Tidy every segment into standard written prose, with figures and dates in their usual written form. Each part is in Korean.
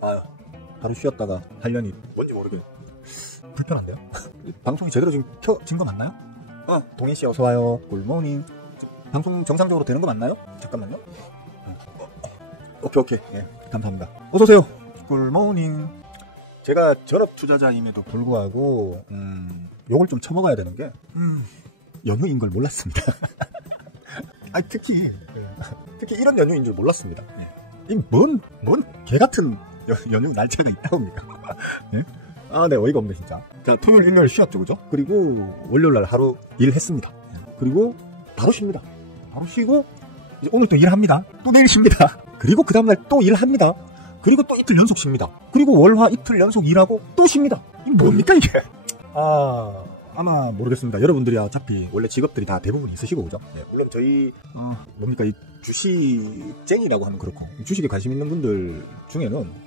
아, 하루 쉬었다가 하려니 뭔지 모르게 불편한데요? 방송이 제대로 지금 켜진 거 맞나요? 동인씨 어서와요. 굿모닝. 방송 정상적으로 되는 거 맞나요? 잠깐만요. 오케이. 예, 감사합니다. 어서오세요. 굿모닝. 제가 전업 투자자임에도 불구하고 요걸 좀 쳐먹어야 되는 게 연휴인 걸 몰랐습니다. 아니, 특히 이런 연휴인 줄 몰랐습니다. 예. 이 뭔 개같은 연휴 날짜가 있다옵니까? 예? 아, 네, 어이가 없네, 진짜. 자, 토요일, 일요일 쉬었죠, 그죠? 그리고 월요일날 하루 일했습니다. 그리고 바로 쉽니다. 바로 쉬고, 이제 오늘 또 일합니다. 또 내일 쉽니다. 그리고 그 다음날 또 일합니다. 그리고 또 이틀 연속 쉽니다. 그리고 월화 이틀 연속 일하고 또 쉽니다. 이게 뭡니까, 이게? 아마 모르겠습니다. 여러분들이 어차피 원래 직업들이 다 대부분 있으시고, 그죠? 네, 물론 저희, 뭡니까, 이 주식쟁이라고 하면 그렇고, 주식에 관심 있는 분들 중에는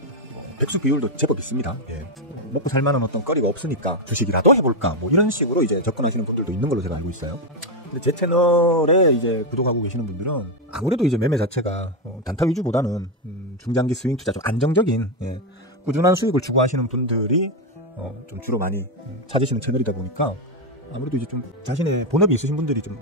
백수 비율도 제법 있습니다. 예. 먹고 살만한 어떤 거리가 없으니까 주식이라도 해볼까, 뭐 이런 식으로 이제 접근하시는 분들도 있는 걸로 제가 알고 있어요. 근데 제 채널에 이제 구독하고 계시는 분들은 아무래도 이제 매매 자체가 단타 위주보다는 중장기 스윙 투자 좀 안정적인, 예, 꾸준한 수익을 추구하시는 분들이 좀 주로 많이 찾으시는 채널이다 보니까 아무래도 이제 좀 자신의 본업이 있으신 분들이 좀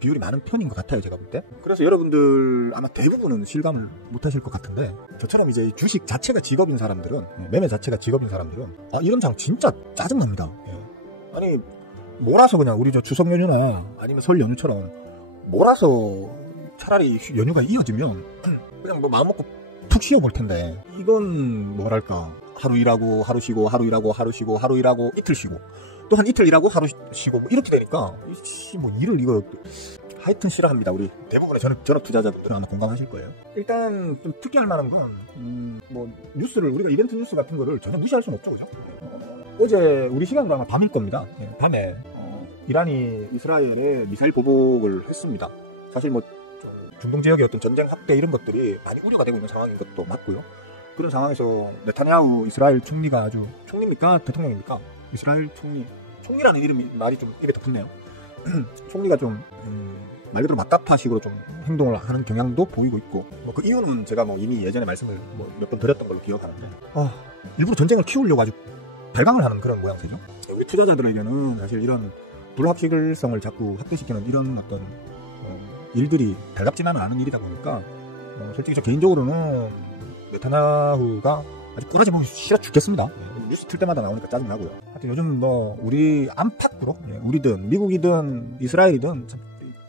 비율이 많은 편인 것 같아요, 제가 볼 때. 그래서 여러분들 아마 대부분은 실감을 못 하실 것 같은데, 저처럼 이제 주식 자체가 직업인 사람들은, 매매 자체가 직업인 사람들은 이런 상황 진짜 짜증납니다. 예. 아니, 몰아서 그냥 우리 저 추석 연휴나 아니면 설 연휴처럼 몰아서 차라리 연휴가 이어지면 그냥 뭐 마음 먹고 푹 쉬어볼 텐데, 이건 뭐랄까, 하루 일하고 하루 쉬고 하루 일하고 하루 쉬고 하루 일하고 이틀 쉬고 또 한 이틀 일하고 하루 쉬고 뭐 이렇게 되니까 뭐 일을 이거 하여튼 싫어합니다. 우리 대부분의 전업 투자자분들은 아마 공감하실 거예요. 일단 좀 특이할 만한 건 뭐 뉴스를, 우리가 이벤트 뉴스 같은 거를 전혀 무시할 수는 없죠, 그죠? 어제 우리 시간으로 아마 밤일 겁니다. 예, 밤에 이란이 이스라엘에 미사일 보복을 했습니다. 사실 뭐 중동 지역의 어떤 전쟁 확대 이런 것들이 많이 우려가 되고 있는 상황인 것도 맞고요. 그런 상황에서 네타냐후 이스라엘 총리가 아주, 총리입니까? 대통령입니까? 이스라엘 총리라는 말이 좀 입에 더 붙네요. 총리가 좀 말 그대로 막가파식으로 좀 행동을 하는 경향도 보이고 있고, 뭐 그 이유는 제가 뭐 이미 예전에 말씀을 몇 번 드렸던 걸로 기억하는데, 일부러 전쟁을 키우려고 아주 발광을 하는 그런 모양새죠. 우리 투자자들에게는 사실 이런 불확실성을 자꾸 확대시키는 이런 어떤 일들이 달갑지만은 않은 일이다 보니까 솔직히 저 개인적으로는 네타냐후가 아주 꾸러지 보기 싫어 죽겠습니다. 뉴스 틀 때마다 나오니까 짜증나고요. 하여튼 요즘 뭐 우리 안팎으로, 우리든 미국이든 이스라엘이든 참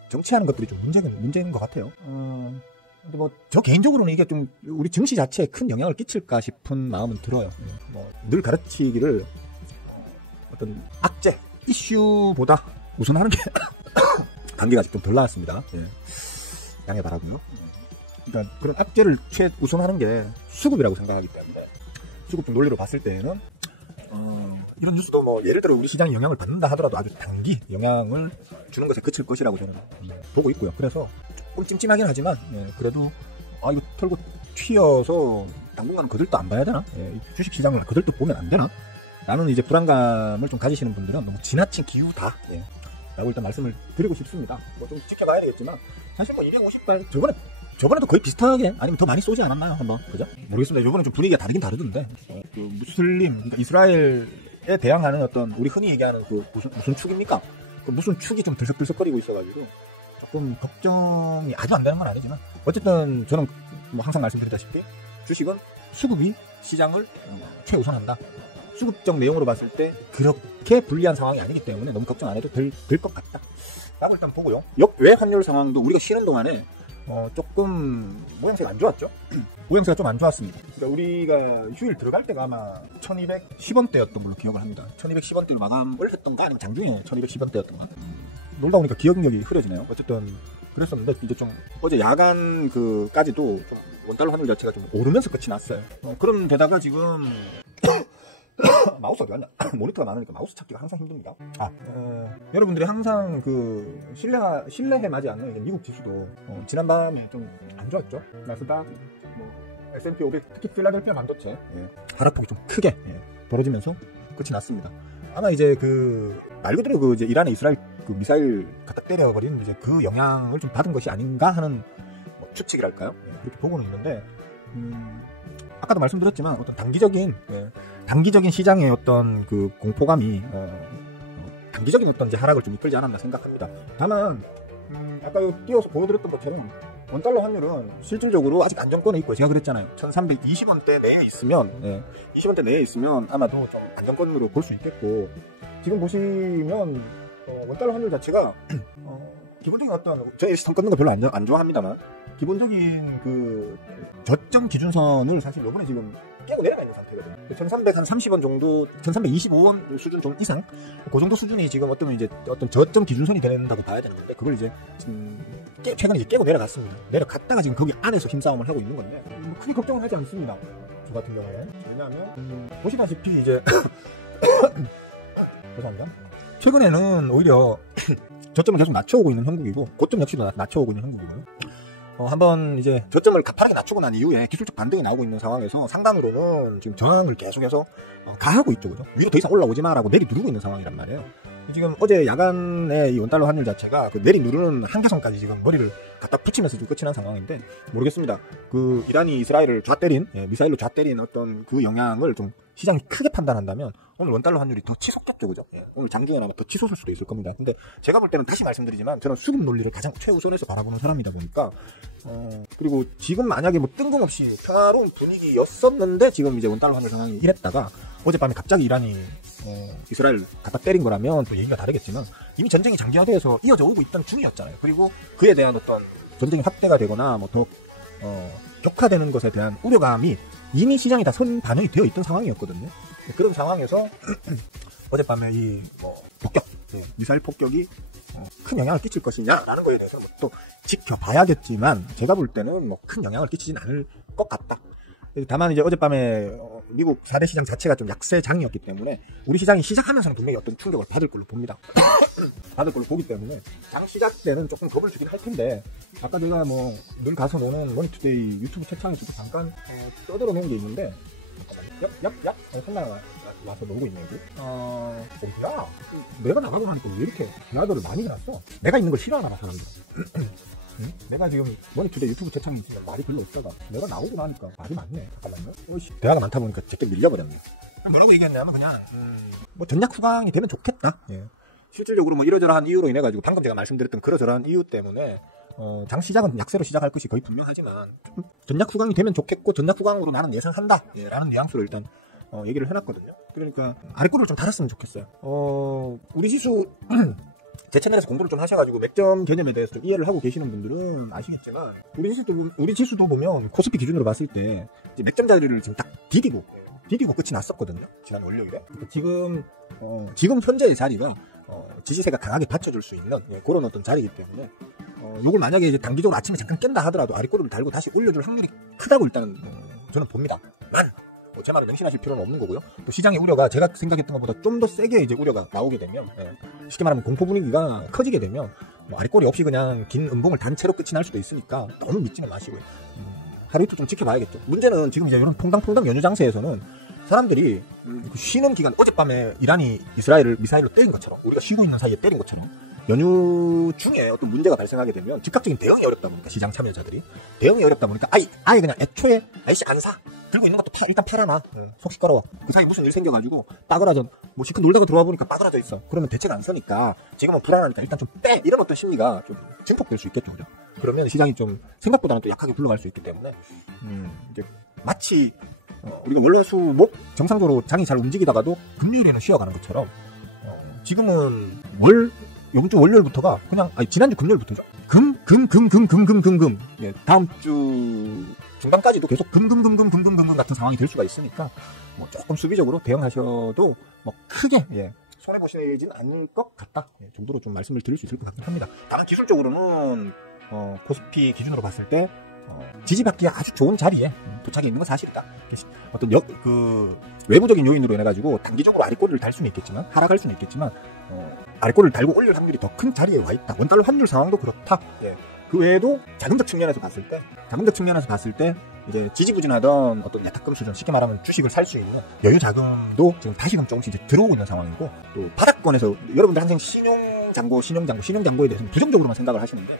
정치하는 것들이 좀 문제인 것 같아요. 근데 뭐 저 개인적으로는 이게 좀 우리 증시 자체에 큰 영향을 끼칠까 싶은 마음은 들어요. 뭐 늘 가르치기를 어떤 악재 이슈보다 우선하는 게 감기가 아직 좀 덜 나왔습니다. 예. 양해 바라고요. 그러니까 그런 악재를 최우선하는 게 수급이라고 생각하기 때문에 수급 논리로 봤을 때에는 이런 뉴스도 뭐 예를 들어 우리 시장에 영향을 받는다 하더라도 아주 단기 영향을 주는 것에 그칠 것이라고 저는 보고 있고요. 그래서 조금 찜찜하긴 하지만, 그래도 이거 털고 튀어서 당분간 그들도 안 봐야 되나? 주식 시장을 그들도 보면 안 되나? 라는 이제 불안감을 좀 가지시는 분들은 너무 지나친 기우다, 라고 일단 말씀을 드리고 싶습니다. 뭐 좀 지켜봐야 되겠지만 사실 뭐 250발 저번에도 거의 비슷하게, 아니면 더 많이 쏘지 않았나요? 한번, 그죠? 모르겠습니다. 이번엔 좀 분위기가 다르긴 다르던데, 그 무슬림, 그러니까 이스라엘에 대항하는 어떤, 우리 흔히 얘기하는 그 무슨 축입니까? 그 무슨 축이 좀 들썩들썩거리고 있어가지고 조금 걱정이 아주 안 되는 건 아니지만, 어쨌든 저는 뭐 항상 말씀드렸다시피 주식은 수급이 시장을 최우선한다. 수급적 내용으로 봤을 때 그렇게 불리한 상황이 아니기 때문에 너무 걱정 안 해도 될 것 같다 라고 일단 보고요. 역외 환율 상황도 우리가 쉬는 동안에 조금 모양새가 안 좋았죠. 모양새가 좀 안 좋았습니다. 그러니까 우리가 휴일 들어갈 때가 아마 1210원대였던 걸로 기억을 합니다. 1210원대로 마감을 했던가, 아니면 장중에 1210원대였던가. 놀다 보니까 기억력이 흐려지네요. 어쨌든 그랬었는데, 이제 좀 어제 야간 까지도 좀 원달러 환율 자체가 좀 오르면서 끝이 났어요. 그런 데다가 지금 마우스 어디 갔냐? 모니터가 많으니까 마우스 찾기가 항상 힘듭니다. 여러분들이 항상 신뢰해 마지 않는 미국 지수도 지난밤에 좀 안 좋았죠. 나스닥, 뭐 S&P 500, 특히 필라델피아 반도체 하락폭이 좀 크게 벌어지면서 끝이 났습니다. 아마 이제 말 그대로 이제 이란의 이스라엘 미사일 갖다 때려버리는 이제 그 영향을 좀 받은 것이 아닌가 하는 추측이랄까요? 그렇게 보고는 있는데, 아까도 말씀드렸지만 어떤 단기적인 시장의 어떤 그 공포감이 단기적인 어떤 이제 하락을 좀 이끌지 않았나 생각합니다. 다만 아까 띄워서 보여드렸던 것처럼 원달러 환율은 실질적으로 아직 안정권에 있고, 제가 그랬잖아요. 1320원대 내에 있으면 20원대 내에 있으면 아마도 좀 안정권으로 볼 수 있겠고, 지금 보시면 원달러 환율 자체가 기본적인 어떤, 저 선 끊는 거 별로 안 좋아합니다만, 기본적인 그 저점 기준선을 사실 요번에 지금 깨고 내려가 있는 상태거든요. 1330원 정도, 1325원 수준 좀 이상, 그 정도 수준이 지금 어떤 저점 기준선이 된다고 봐야 되는 건데, 그걸 이제 최근에 깨고 내려갔습니다. 내려갔다가 지금 거기 안에서 힘싸움을 하고 있는 건데, 크게 걱정은 하지 않습니다. 저 같은 경우에. 왜냐하면 보시다시피 이제 죄송합니다. 최근에는 오히려 저점을 계속 낮춰오고 있는 형국이고, 고점 역시도 낮춰오고 있는 형국이고요. 한번 이제 저점을 가파르게 낮추고 난 이후에 기술적 반등이 나오고 있는 상황에서 상단으로는 지금 저항을 계속해서 가하고 있죠. 그죠? 위로 더 이상 올라오지 마라고 내리 누르고 있는 상황이란 말이에요. 지금 어제 야간에 이 원달러 환율 자체가 그 내리 누르는 한계선까지 지금 머리를 갖다 붙이면서 지금 끝이 난 상황인데, 모르겠습니다. 그 이란이 이스라엘을 미사일로 좌때린 어떤 그 영향을 좀 시장이 크게 판단한다면 오늘 원달러 환율이 더 치솟겠죠, 그죠? 오늘 장중에 아마 더 치솟을 수도 있을 겁니다. 근데 제가 볼 때는 다시 말씀드리지만, 저는 수급 논리를 가장 최우선에서 바라보는 사람이다 보니까, 그리고 지금 만약에 뭐 뜬금없이 평화로운 분위기였었는데 지금 이제 원달러 환율 상황이 이랬다가 어젯밤에 갑자기 이란이 이스라엘 갖다 때린 거라면 또 얘기가 다르겠지만, 이미 전쟁이 장기화되어서 이어져 오고 있던 중이었잖아요. 그리고 그에 대한 어떤 전쟁이 확대가 되거나 뭐 더 격화되는 것에 대한 우려감이 이미 시장이 다 선반영이 되어 있던 상황이었거든요. 그런 상황에서 어젯밤에 이 폭격, 미사일 폭격이 큰 영향을 끼칠 것이냐라는 거에 대해서 또 지켜봐야겠지만, 제가 볼 때는 뭐 큰 영향을 끼치진 않을 것 같다. 다만 이제 어젯밤에 미국 4대 시장 자체가 좀 약세장이었기 때문에 우리 시장이 시작하면서는 분명히 어떤 충격을 받을 걸로 봅니다. 받을 걸로 보기 때문에 장 시작 때는 조금 겁을 주긴 할 텐데, 아까 제가 뭐 늘 가서 노는 머니투데이 유튜브 채팅에서도 잠깐 떠들어 놓은 게 있는데, 한나가 와서 놀고 있네, 여기. 야, 내가 나가고 나니까 왜 이렇게 대화들을 많이 해놨어? 내가 있는 걸 싫어하나 봐, 사람들. 응? 내가 지금 머니투데이 유튜브 채팅에 있으면 말이 별로 없다가 내가 나오고 나니까 말이 많네. 잠깐만요. 대화가 많다 보니까 제게 밀려버렸네. 뭐라고 얘기했냐면 그냥 뭐 전략 수강이 되면 좋겠다. 예. 실질적으로 뭐 이러저러한 이유로 인해 가지고 방금 제가 말씀드렸던 그러저러한 이유 때문에 장 시작은 약세로 시작할 것이 거의 분명하지만, 전략 수강이 되면 좋겠고 전략 수강으로 나는 예상한다. 예, 라는 뉘앙스로 일단 얘기를 해놨거든요. 그러니까 아래꼬리를 좀 달았으면 좋겠어요. 우리 지수 제 채널에서 공부를 좀 하셔가지고 맥점 개념에 대해서 좀 이해를 하고 계시는 분들은 아시겠지만, 우리 지수도 보면 코스피 기준으로 봤을 때 이제 맥점 자리를 지금 딱 디디고 끝이 났었거든요. 지난 월요일에. 그러니까 지금 현재의 자리가 지지세가 강하게 받쳐줄 수 있는 그런 어떤 자리이기 때문에, 요걸 만약에 이제 단기적으로 아침에 잠깐 깬다 하더라도 아래꼬리를 달고 다시 올려줄 확률이 크다고 일단은 저는 봅니다. 제 말을 맹신하실 필요는 없는 거고요. 또 시장의 우려가 제가 생각했던 것보다 좀 더 세게 이제 우려가 나오게 되면, 쉽게 말하면 공포 분위기가 커지게 되면 아래꼬리 없이 그냥 긴 음봉을 단체로 끝이 날 수도 있으니까 너무 믿지는 마시고요. 하루 이틀 좀 지켜봐야겠죠. 문제는 지금 이제 이런 퐁당퐁당 연휴 장세에서는 사람들이 쉬는 기간, 어젯밤에 이란이 이스라엘을 미사일로 때린 것처럼, 우리가 쉬고 있는 사이에 때린 것처럼 연휴 중에 어떤 문제가 발생하게 되면 즉각적인 대응이 어렵다 보니까, 시장 참여자들이 대응이 어렵다 보니까 아예 그냥 애초에 아이씨 안 사, 들고 있는 것도 일단 팔아놔. 속 시끄러워. 그 사이 무슨 일 생겨가지고 빠그라져, 뭐 시큰 놀다가 들어와 보니까 빠그라져 있어. 그러면 대책 안 서니까 지금은 불안하니까 일단 좀 빼, 이런 어떤 심리가 좀 증폭될 수 있겠죠. 그러면 시장이 좀 생각보다는 또 약하게 굴러갈 수 있기 때문에, 이제 마치 우리가 월화수목 정상적으로 장이 잘 움직이다가도 금요일에는 쉬어가는 것처럼, 지금은 이번 주 월요일부터가 그냥, 지난주 금요일부터죠. 금. 예, 다음 주 중반까지도 계속 금 같은 상황이 될 수가 있으니까, 뭐 조금 수비적으로 대응하셔도 뭐 크게 손해보시진 않을 것 같다 정도로 좀 말씀을 드릴 수 있을 것 같긴 합니다. 다만 기술적으로는 코스피 기준으로 봤을 때 지지받기에 아주 좋은 자리에 도착해 있는 건 사실이다. 어떤 외부적인 요인으로 인해가지고 단기적으로 아래꼬리를 달 수는 있겠지만, 하락할 수는 있겠지만, 아래꼬리를 달고 올릴 확률이 더 큰 자리에 와 있다. 원달러 환율 상황도 그렇다. 그 외에도 자금적 측면에서 봤을 때 이제 지지부진하던 어떤 야탁금 수준, 쉽게 말하면 주식을 살 수 있는 여유 자금도 지금 다시금 조금씩 이제 들어오고 있는 상황이고, 또 바닥권에서 여러분들 항상 신용장고에 대해서는 부정적으로만 생각을 하시는데,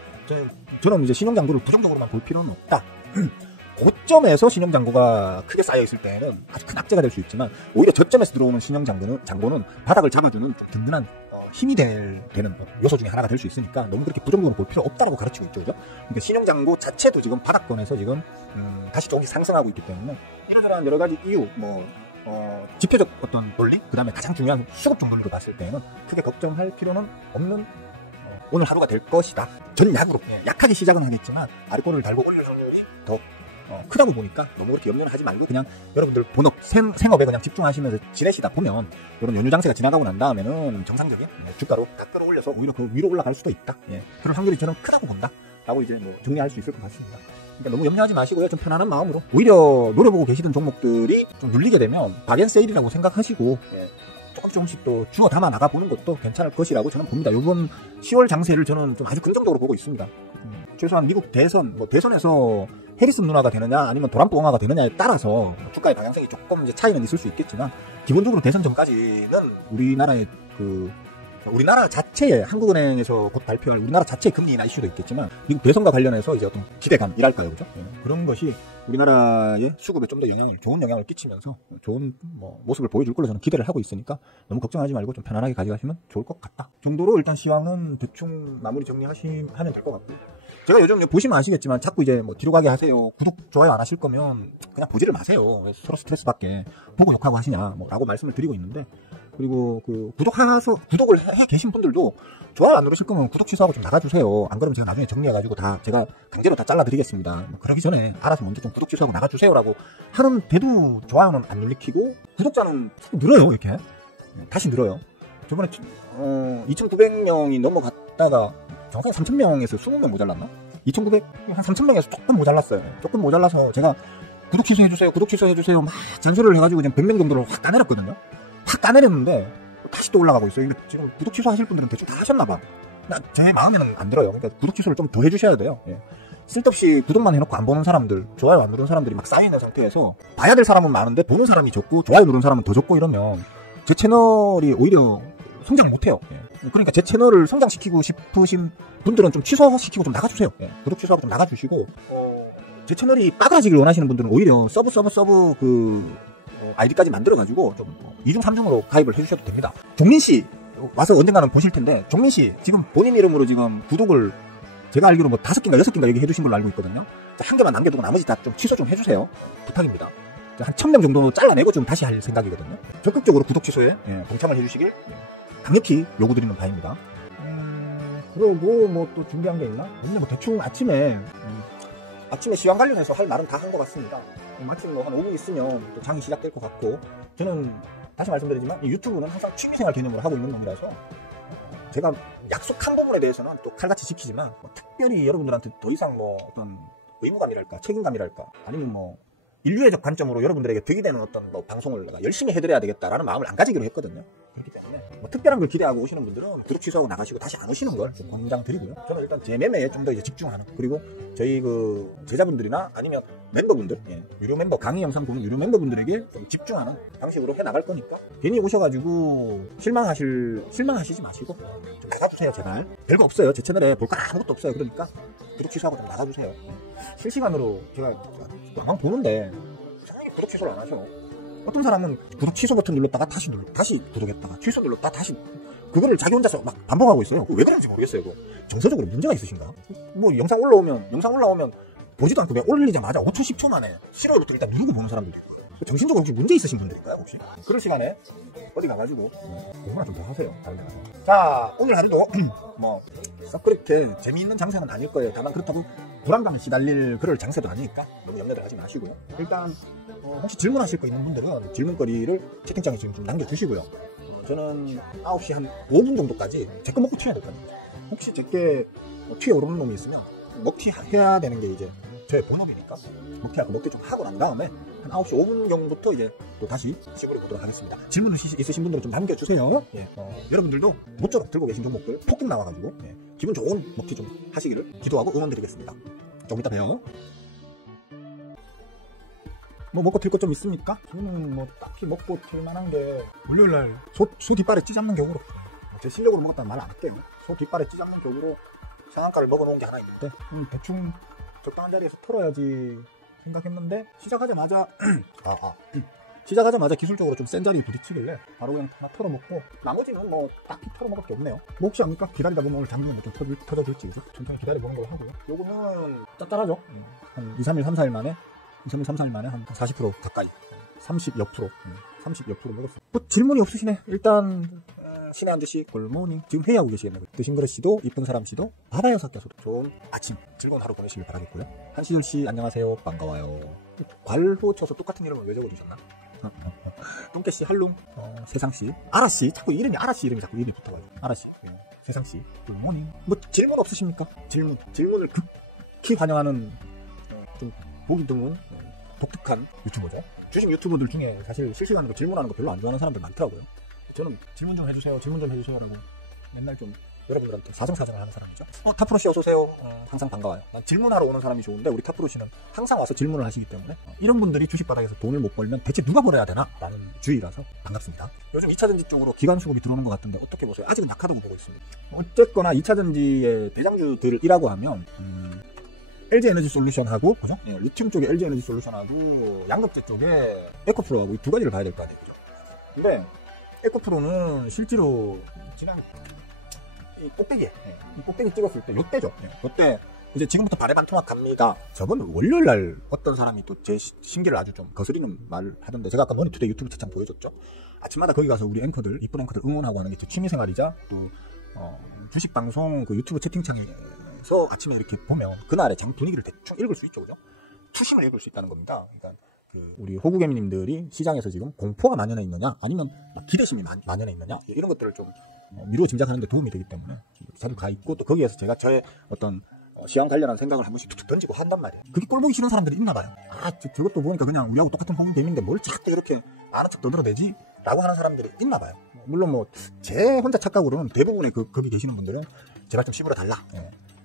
저는 이제 신용장고를 부정적으로만 볼 필요는 없다. 고점에서 신용장고가 크게 쌓여있을 때는 아주 큰 악재가 될 수 있지만, 오히려 저점에서 들어오는 신용장고는 바닥을 잡아주는 든든한 힘이 되는 요소 중에 하나가 될 수 있으니까 너무 그렇게 부정적으로 볼 필요 없다고 가르치고 있죠. 그죠? 그러니까 신용장고 자체도 지금 바닥권에서 지금 다시 조금씩 상승하고 있기 때문에 이러저러한 여러 가지 이유, 지표적 어떤 논리, 그 다음에 가장 중요한 수급적 논리로 봤을 때는 크게 걱정할 필요는 없는 오늘 하루가 될 것이다. 전약으로 약하게 시작은 하겠지만 아래권을 달고 올릴 확률이 더 크다고 보니까 너무 그렇게 염려는 하지 말고 그냥 여러분들 본업, 생업에 그냥 집중하시면서 지내시다 보면 이런 연휴 장세가 지나가고 난 다음에는 정상적인 주가로 딱 끌어올려서 오히려 그 위로 올라갈 수도 있다. 그럴 확률이 저는 크다고 본다. 라고 이제 정리할 수 있을 것 같습니다. 그러니까 너무 염려하지 마시고요. 좀 편안한 마음으로 오히려 노려보고 계시던 종목들이 좀 눌리게 되면 박앤세일이라고 생각하시고 조금씩 또 주워 담아 나가 보는 것도 괜찮을 것이라고 저는 봅니다. 이번 10월 장세를 저는 좀 아주 긍정적으로 보고 있습니다. 최소한 미국 대선, 대선에서 해리슨 누나가 되느냐 아니면 도람프 옹아가 되느냐에 따라서 주가의 방향성이 조금 이제 차이는 있을 수 있겠지만 기본적으로 대선 전까지는 우리나라 자체의 한국은행에서 곧 발표할 우리나라 자체의 금리 인하 이슈도 있겠지만 미국 대선과 관련해서 이제 어떤 기대감이랄까요, 그죠? 그런 것이 우리나라의 수급에 좀 더 좋은 영향을 끼치면서 좋은 모습을 보여줄 걸로 저는 기대를 하고 있으니까 너무 걱정하지 말고 좀 편안하게 가져가시면 좋을 것 같다 정도로 일단 시황은 대충 마무리 정리하면 될 것 같고요. 제가 요즘 보시면 아시겠지만 자꾸 이제 뒤로 가게 하세요, 구독, 좋아요 안 하실 거면 그냥 보지를 마세요. 서로 스트레스 받게 보고 욕하고 하시냐 라고 말씀을 드리고 있는데, 그리고 구독을 해 계신 분들도 좋아요 안 누르실 거면 구독 취소하고 좀 나가주세요. 안 그러면 제가 나중에 정리해가지고 제가 강제로 다 잘라드리겠습니다. 그러기 전에 알아서 먼저 좀 구독 취소하고 나가주세요라고 하는데도 좋아요는 안 눌리키고 구독자는 늘어요. 이렇게 다시 늘어요. 저번에 2,900명이 넘어갔다가 정상에 3,000명에서 20명 모자랐나? 2,900, 한 3,000명에서 조금 모자랐어요. 조금 모자라서 제가 구독 취소해주세요 막 잔소리를 해가지고 지금 100명 정도를 확 까내렸거든요. 확 까내렸는데 다시 또 올라가고 있어요. 지금 구독 취소하실 분들은 대충 다 하셨나봐. 저의 마음에는 안 들어요. 그러니까 구독 취소를 좀 더 해주셔야 돼요. 쓸데없이 구독만 해놓고 안 보는 사람들, 좋아요 안 누른 사람들이 막 쌓여있는 상태에서 봐야 될 사람은 많은데 보는 사람이 적고 좋아요 누른 사람은 더 적고 이러면 제 채널이 오히려 성장 못해요. 그러니까 제 채널을 성장시키고 싶으신 분들은 좀 취소시키고 좀 나가주세요. 구독 취소하고 좀 나가주시고, 제 채널이 빠그라지길 원하시는 분들은 오히려 서브 아이디까지 만들어가지고 좀 2중 3중으로 가입을 해주셔도 됩니다. 종민씨 와서 언젠가는 보실 텐데, 종민씨 지금 본인 이름으로 지금 구독을 제가 알기로 5개인가 6개인가 여기 해주신 걸로 알고 있거든요. 한 개만 남겨두고 나머지 다 좀 취소 좀 해주세요. 부탁입니다. 한 1,000명 정도 잘라내고 좀 다시 할 생각이거든요. 적극적으로 구독 취소에 동참을 해주시길 강력히 요구드리는 바입니다. 그러고 또 준비한 게 있나? 대충 아침에 시황 관련해서 할 말은 다 한 것 같습니다. 마침 한 5분 있으면 또 장이 시작될 것 같고, 저는 다시 말씀드리지만 이 유튜브는 항상 취미생활 개념으로 하고 있는 놈이라서 제가 약속한 부분에 대해서는 또 칼같이 지키지만 특별히 여러분들한테 더 이상 어떤 의무감이랄까 책임감이랄까 아니면 인류애적 관점으로 여러분들에게 득이 되는 어떤 방송을 내가 열심히 해드려야 되겠다라는 마음을 안 가지기로 했거든요. 그렇기 때문에 특별한 걸 기대하고 오시는 분들은 구독 취소하고 나가시고 다시 안 오시는 걸 좀 권장 드리고요. 저는 일단 제 매매에 좀 더 이제 집중하는, 그리고 저희 제자분들이나 아니면 멤버분들, 유료 멤버, 강의 영상 보는 유료 멤버분들에게 좀 집중하는 방식으로 해 나갈 거니까 괜히 오셔가지고 실망하시지 마시고 좀 나가주세요. 제발. 별거 없어요. 제 채널에 볼 거 아무것도 없어요. 그러니까 구독 취소하고 좀 나가주세요. 실시간으로 제가 왕왕 보는데 이상하게 구독 취소를 안 하셔. 어떤 사람은 구독 취소 버튼 눌렀다가 다시 구독했다가 취소 눌렀다가 다시, 그거를 자기 혼자서 막 반복하고 있어요. 왜 그런지 모르겠어요. 정서적으로 문제가 있으신가? 영상 올라오면 보지도 않고 올리자마자 5초 10초 만에 싫어요 버튼 일단 누르고 보는 사람들도 있고, 정신적으로 혹시 문제 있으신 분들일까요 혹시? 그런 시간에 어디 가가지고 공부나 좀 더 하세요. 다른 데 가서. 자, 오늘 하루도 썩 그렇게 재미있는 장세는 아닐 거예요. 다만 그렇다고 불안감에 시달릴 그럴 장세도 아니니까 너무 염려를 하지 마시고요. 일단 혹시 질문하실 거 있는 분들은 질문거리를 채팅창에 지금 좀 남겨주시고요. 저는 9시 한 5분 정도까지 제 거 먹고 튀어야 될 겁니다. 혹시 제게 튀어 오르는 놈이 있으면 먹튀 해야 되는 게 이제 저의 본업이니까 먹튀하고 먹튀 좀 하고 난 다음에 한 9시 5분 정도부터 이제 또 다시 시골에 보도록 하겠습니다. 질문 있으신 분들은 좀 남겨주세요. 여러분들도 모쪼록 들고 계신 종목들 폭등 나와가지고 기분 좋은 먹튀 좀 하시기를 기도하고 응원드리겠습니다. 조금 이따 봬요. 먹고 튈 것 좀 있습니까? 저는 딱히 먹고 튈 만한 게 월요일날 소 뒷발에 찌잡는 격으로, 제 실력으로 먹었다는 말 안 할게요. 소 뒷발에 찌잡는 격으로 상한가를 먹어놓은 게 하나 있는데 대충 적당한 자리에서 털어야지 생각했는데 시작하자마자 시작하자마자 기술적으로 좀 센 자리에 부딪히길래 바로 그냥 하나 털어먹고 나머지는 뭐 딱히 털어먹을 게 없네요. 뭐 혹시 압니까? 기다리다 보면 오늘 장비가 뭐좀 터져질지 천천히 기다려보는 걸로 하고요. 요거는 짭짤하죠? 한 2, 3일, 3, 4일 만에 2, 3일, 3, 4일 만에 한 40% 가까이 30여 프로 30여 프로 먹었어요. 뭐 질문이 없으시네. 일단 신의 한 듯이 굿모닝. 지금 회의하고 계시겠네요. 드신 그릇씨도 이쁜 사람씨도 바다여 삭혀서도 좋은 아침 즐거운 하루 보내시길 바라겠고요. 한시절씨 안녕하세요. 반가워요. 괄호 쳐서 똑같은 이름을 왜 적어주셨나? 똥개씨 할룸 세상씨 아라씨 자꾸 이름이 아라씨 이름이 자꾸 입에 붙어가지고 아라씨 세상씨 굿모닝. 뭐 질문 없으십니까? 질문을 극히 환영하는 좀 보기 드문 독특한 유튜버죠. 주식 유튜버들 중에 사실 실시간으로 질문하는 거 별로 안 좋아하는 사람들 많더라고요. 저는 질문 좀 해주세요 라고 맨날 좀 여러분들한테 사정사정을 하는 사람이죠. 타프로씨 어서오세요. 항상 반가워요. 난 질문하러 오는 사람이 좋은데 우리 타프로씨는 항상 와서 질문을 하시기 때문에 이런 분들이 주식바닥에서 돈을 못 벌면 대체 누가 벌어야 되나? 라는 주의라서 반갑습니다. 요즘 2차전지 쪽으로 기관 수급이 들어오는 것 같은데 어떻게 보세요? 아직은 약하다고 보고 있습니다. 어쨌거나 2차전지의 대장주들이라고 하면 LG에너지솔루션하고 그죠? 리튬 쪽에 LG에너지솔루션하고 양극재 쪽에 에코프로하고 이 두 가지를 봐야 될 거 아니에요. 그죠? 근데 에코프로는 실제로 지난 이 꼭대기 찍었을 때 요때죠. 요때 이제 지금부터 반해반토막 갑니다. 저번 월요일날 어떤 사람이 또 제 심기를 아주 좀 거스리는 말을 하던데 제가 아까 머니투데이 유튜브 채팅 보여줬죠. 아침마다 거기 가서 우리 앵커들 이쁜 앵커들 응원하고 하는 게 제 취미생활이자 또 주식방송 그 유튜브 채팅창에서 아침에 이렇게 보면 그날의 장 분위기를 대충 읽을 수 있죠. 그죠? 투심을 읽을 수 있다는 겁니다. 그러니까 우리 호구개미님들이 시장에서 지금 공포가 만연해 있느냐 아니면 기대심이 만연해 있느냐 이런 것들을 좀 미루어 짐작하는 데 도움이 되기 때문에 자주 가 있고 또 거기에서 제가 저의 어떤 시황 관련한 생각을 한 번씩 툭툭 던지고 한단 말이에요. 그게 꼴보기 싫은 사람들이 있나 봐요. 저것도 보니까 그냥 우리하고 똑같은 호구개미인데 뭘 자꾸 이렇게 아는 척 떠들어대지? 라고 하는 사람들이 있나 봐요. 물론 뭐 제 혼자 착각으로는 대부분의 거기 계시는 분들은 제발 좀 씹으러 달라.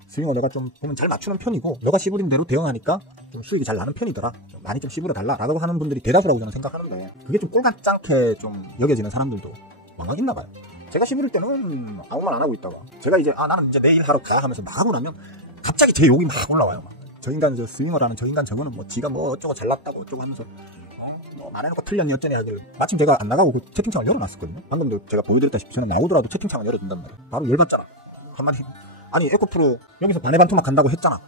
스윙어 내가 좀 보면 잘 맞추는 편이고 너가 씹으린 대로 대응하니까 좀 수익이 잘 나는 편이더라. 많이 좀 씹으러 달라 라고 하는 분들이 대다수라고 저는 생각하는데 그게 좀 꼴같짱게 좀 여겨지는 사람들도 왕왕 있나 봐요. 제가 씹을 때는 아무 말 안 하고 있다가 제가 이제 나는 이제 내일 하러 가 하면서 막 하고 나면 갑자기 제 욕이 막 올라와요. 저 인간 저 스윙어라는 저 인간 저거는 뭐 지가 뭐 어쩌고 잘났다고 어쩌고 하면서 뭐 말해놓고 틀렸니 어쩌니 하길래 마침 제가 안 나가고 그 채팅창을 열어놨었거든요. 방금도 제가 보여드렸다시피 저는 나오더라도 채팅창을 열어둔단 말이에요. 바로 열받잖아. 한마디 아니 에코프로 여기서 반해반토막 간다고 했잖아.